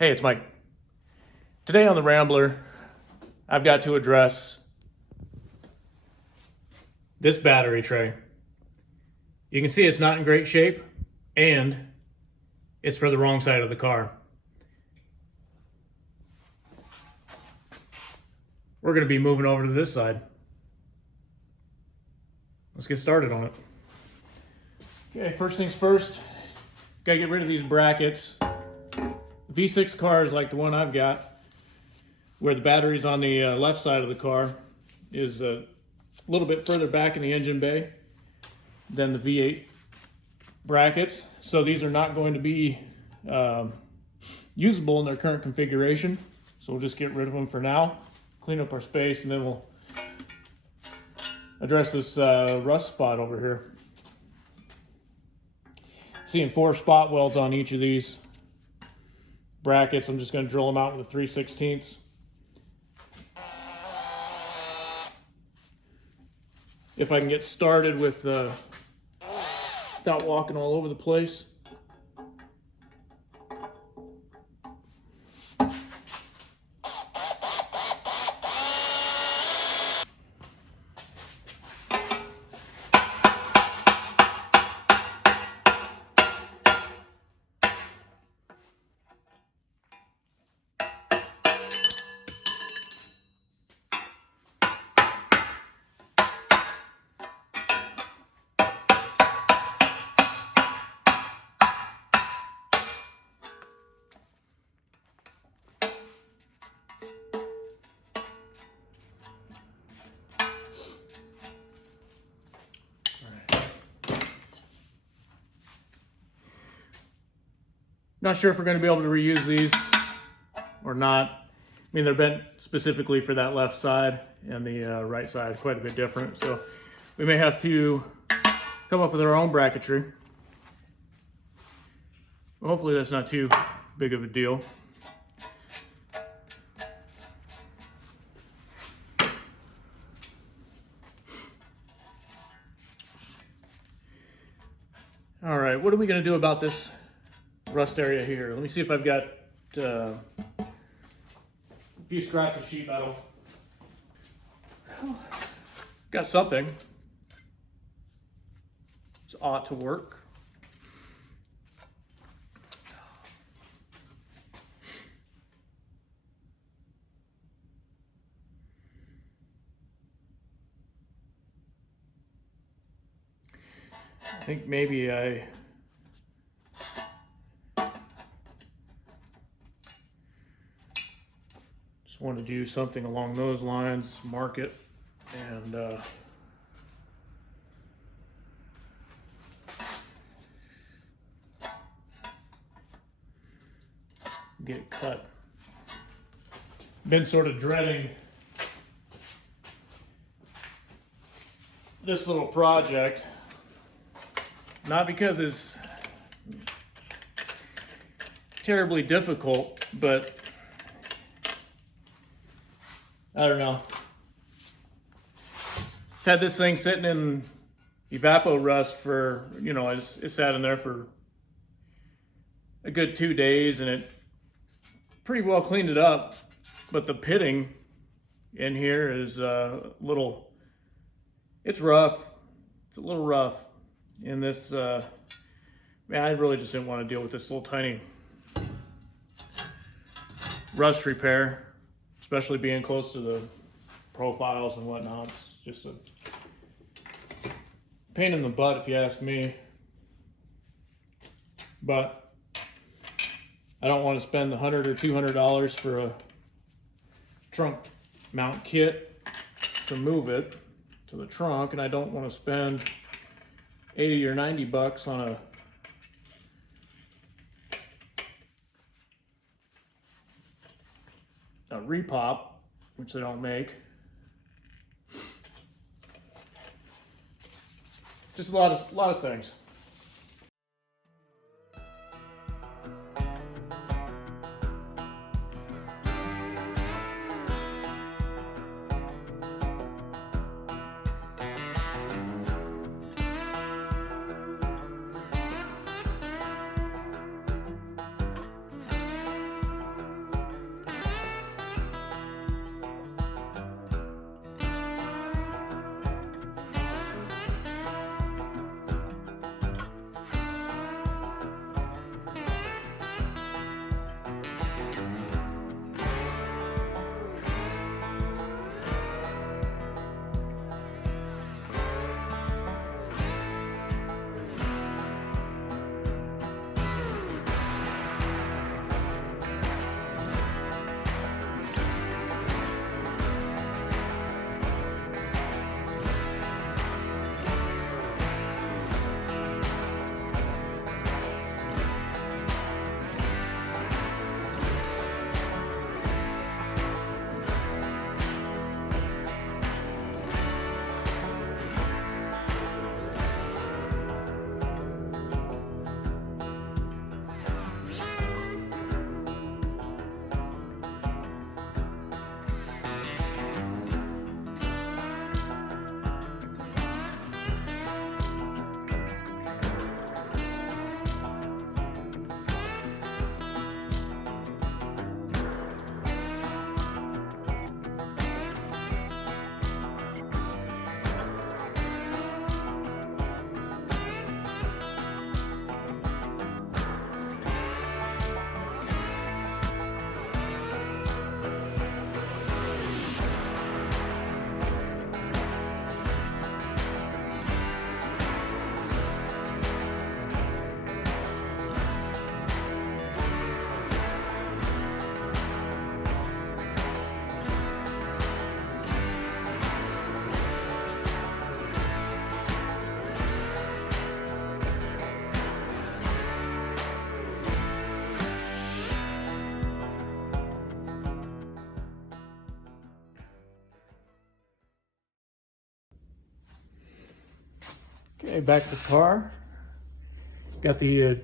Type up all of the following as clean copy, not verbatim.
Hey, it's Mike. Today on the Rambler, I've got to address this battery tray. You can see it's not in great shape, and it's for the wrong side of the car. We're going to be moving over to this side. Let's get started on it. Okay, first things first, gotta get rid of these brackets. V6 cars like the one I've got, where the battery's on the left side of the car, is a little bit further back in the engine bay than the V8 brackets. So these are not going to be usable in their current configuration. So we'll just get rid of them for now, clean up our space, and then we'll address this rust spot over here. Seeing 4 spot welds on each of these brackets. I'm just going to drill them out with 3/16. If I can get started with without walking all over the place. Not sure if we're going to be able to reuse these or not. I mean, they're bent specifically for that left side, and the right side is quite a bit different. So we may have to come up with our own bracketry. Well, hopefully that's not too big of a deal. All right, what are we going to do about this rust area here? Let me see if I've got a few scraps of sheet metal. Got something. This ought to work. I think maybe I want to do something along those lines, mark it, and get it cut. Been sort of dreading this little project, not because it's terribly difficult, but I don't know. I've had this thing sitting in evapo rust for, it sat in there for a good 2 days, and it pretty well cleaned it up. But the pitting in here is it's rough. It's a little rough. In this, man, I really just didn't want to deal with this little tiny rust repair. Especially being close to the profiles and whatnot. It's just a pain in the butt if you ask me. But I don't want to spend $100 or $200 for a trunk mount kit to move it to the trunk, and I don't want to spend 80 or 90 bucks on a repop, which they don't make. Just a lot of things. Okay, back to the car. Got the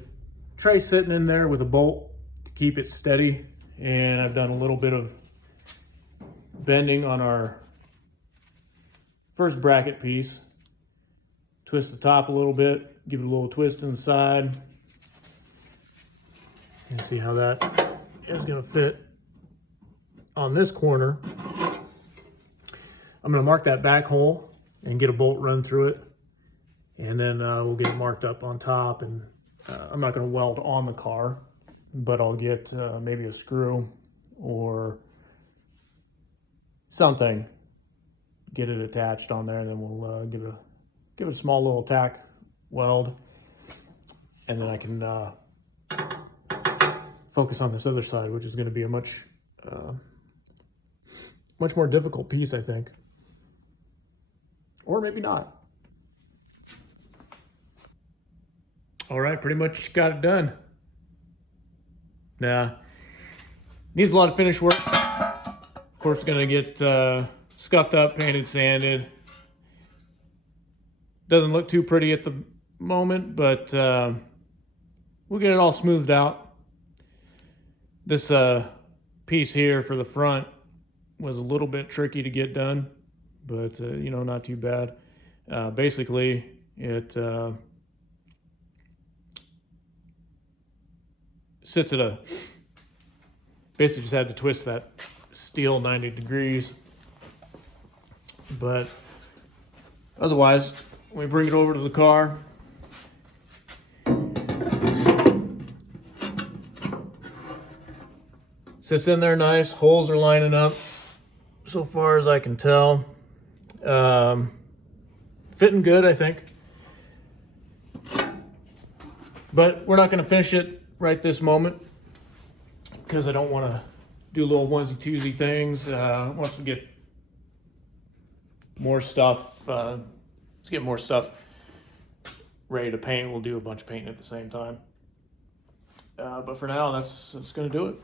tray sitting in there with a bolt to keep it steady, and I've done a little bit of bending on our first bracket piece. Twist the top a little bit, give it a little twist in the side, and see how that is going to fit on this corner. I'm going to mark that back hole and get a bolt run through it, and then we'll get it marked up on top. And I'm not going to weld on the car, but I'll get maybe a screw or something, get it attached on there, and then we'll give it a small little tack weld, and then I can focus on this other side, which is going to be a much more difficult piece, I think. Or maybe not. All right, pretty much got it done. Needs a lot of finish work. Of course, it's gonna get scuffed up, painted, sanded. Doesn't look too pretty at the moment, but we'll get it all smoothed out. This piece here for the front was a little bit tricky to get done, but you know, not too bad. Basically, it sits at a, basically just had to twist that steel 90 degrees. But otherwise, when we bring it over to the car, sits in there nice, holes are lining up so far as I can tell. Fitting good, I think. But we're not going to finish it right this moment because I don't want to do little onesie-twosie things. Once we get more stuff, let's get more stuff ready to paint. We'll do a bunch of painting at the same time. But for now, that's going to do it.